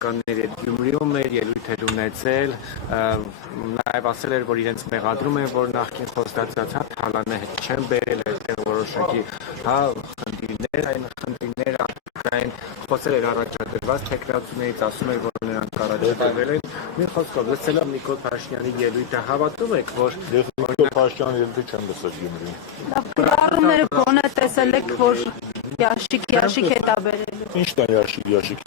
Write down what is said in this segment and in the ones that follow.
Կանների Գյումրիում էր ելույթ ունեցել, նաև ասել էր, որ իրենց մեղադրում են, որ նախկին խոստացած Թալանը հետ չեն բերել այդտեղ որոշակի խնդիրներ, այն խնդիրները այն խոսել էր առաջադրված տեխնացուներից, ասում էր, որ նրանք առաջադրվել են։ Մի խոսքով, լսելով Նիկոլ Փաշինյանի ելույթը հավատում եք, որ Նիկոլ Փաշինյանի ելույթը չեմ լսել Գյումրիում։ Գրառումները գոնե տեսել եք, որ Յաշիկ հետ է բերել։ Ի՞նչն է Յաշիկ։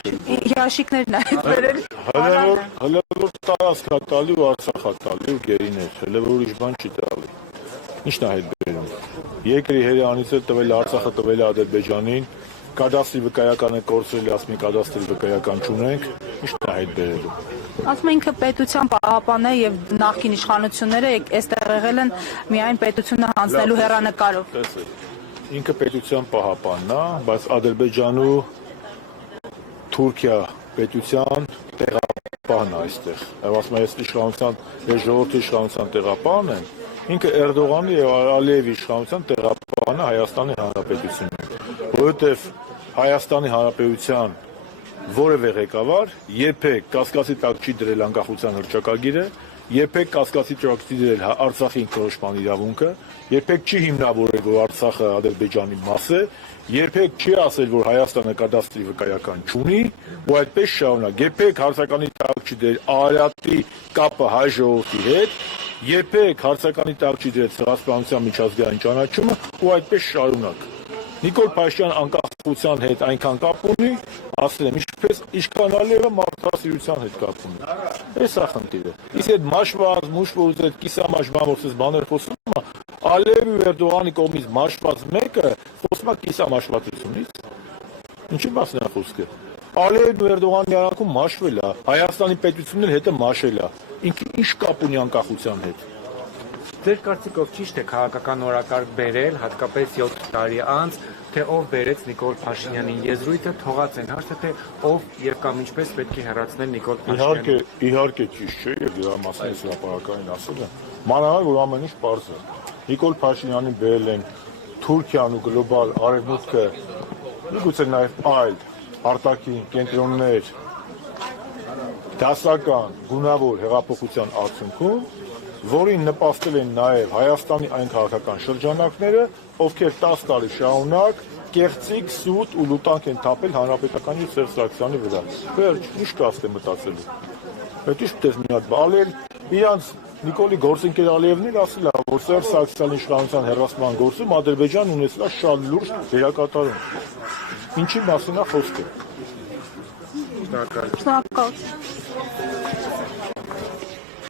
Յաշիկներն է բերել։ Հələ որ տարածք է տալի ու Արցախ է տալի ու գերիներ, հələ որ ուրիշ բան չի տալի։ Ի՞նչն է հետ բերում։ Երկրի հերանից էլ տվել Արցախը տվել Ադրբեջանին, կադաստրի վկայականը կորցրել, ասում են կադաստրի վկայական չունենք, ի՞նչն է հետ բերելու։ Ասում են ինքը պետության պահապան է եւ նախկին իշխանությունները այստեղ եղել են միայն պետությունը հանձնելու հեռանկարով։ Ինքը պետության պահապանն է, բայց Ադրբեջանու Թուրքիա պետության տեղապահն է այստեղ։ Եվ ասում են, ես իշխանության, ես ժողովրդի իշխանության տեղապահն եմ, ինքը Էրդողանի եւ Ալիևի իշխանության տեղապահն է Հայաստանի Հանրապետությունում, որովհետեւ Հայաստանի Հանրապետության որևէ ղեկավար երբեք կասկածի տակ չի դրել անկախության հռչակագիրը, երբեք կասկածի տակ չի դրել Արցախի ինքնորոշման իրավունքը, երբեք չի հիմնավորել, որ Արցախը Ադրբեջանի մաս է, երբեք չի ասել, որ Հայաստանը կադաստրի վկայական չունի, ու այդպես շարունակ, երբեք հարցականի տակ չի դրել Արարատի կապը հայ ժողովրդի հետ, երբեք հարցականի տակ չի դրել Ցեղասպանության միջազգային ճանաչումը, ու այդպես շարունակ։ Նիկոլ Փաշինյանը անկախության հետ այնքան կապ ունի, ասել եմ, ինչքան Ալիևը մարդասիրության հետ կապ ունի։ Էս է խնդիրը։ Իսկ այդ մաշված, մուշվոց այդ կիսամաշված բաներ խոսում է, Ալիևի ու Էրդողանի կողմից մաշված մեկը խոսում է կիսամաշվածությունից։ Ինչի մասն է խոսքը։ Ալիևն ու Էրդողանի արանքում մաշվել է, Հայաստանի պետությունն էլ հետը մաշել է։ Ինքը ինչ կապ ունի անկախության հետ։ Ձեր կարծիքով ճիշտ է քաղաքական օրակարգ բերել, հատկապես 7 տարի անց, թե ով բերեց Նիկոլ Փաշինյանի եզրույթը, թողած են հարցը, թե ով եւ կամ ինչպես պետք է հեռացնել Նիկոլ Փաշինյանին։ Իհարկե ճիշտ չէ եւ դրա մասին հրապարակային ասել եմ։ Մանավանդ որ ամեն ինչ պարզ է։ Նիկոլ Փաշինյանին բերել են Թուրքիան ու գլոբալ արևմուտքը, միգուցե նաեւ այլ արտաքին կենտրոններ դասական գունավոր հեղափոխության արդյունքում, որին նպաստել են նաև Հայաստանի այն քաղաքական շրջանակները, ովքեր 10 տարի շարունակ կեղծիք, սուտ ու լուտանք են թափել հանրապետականի Սերժ Սարգսյանի վրա։ Վերջ, ինչ կաստ է մտածելու։ Այդ ինչ դες մի հատ բալել, իրանց Նիկոլի գործընկեր Ալիևն էլ ասել է, որ Սերժ Սարգսյանի իշխանության հեռացման գործում Ադրբեջանն ունեցել է շատ լուրջ դերակատարում։ Ինչի մասին է խոսքը։ Շնորհակալ։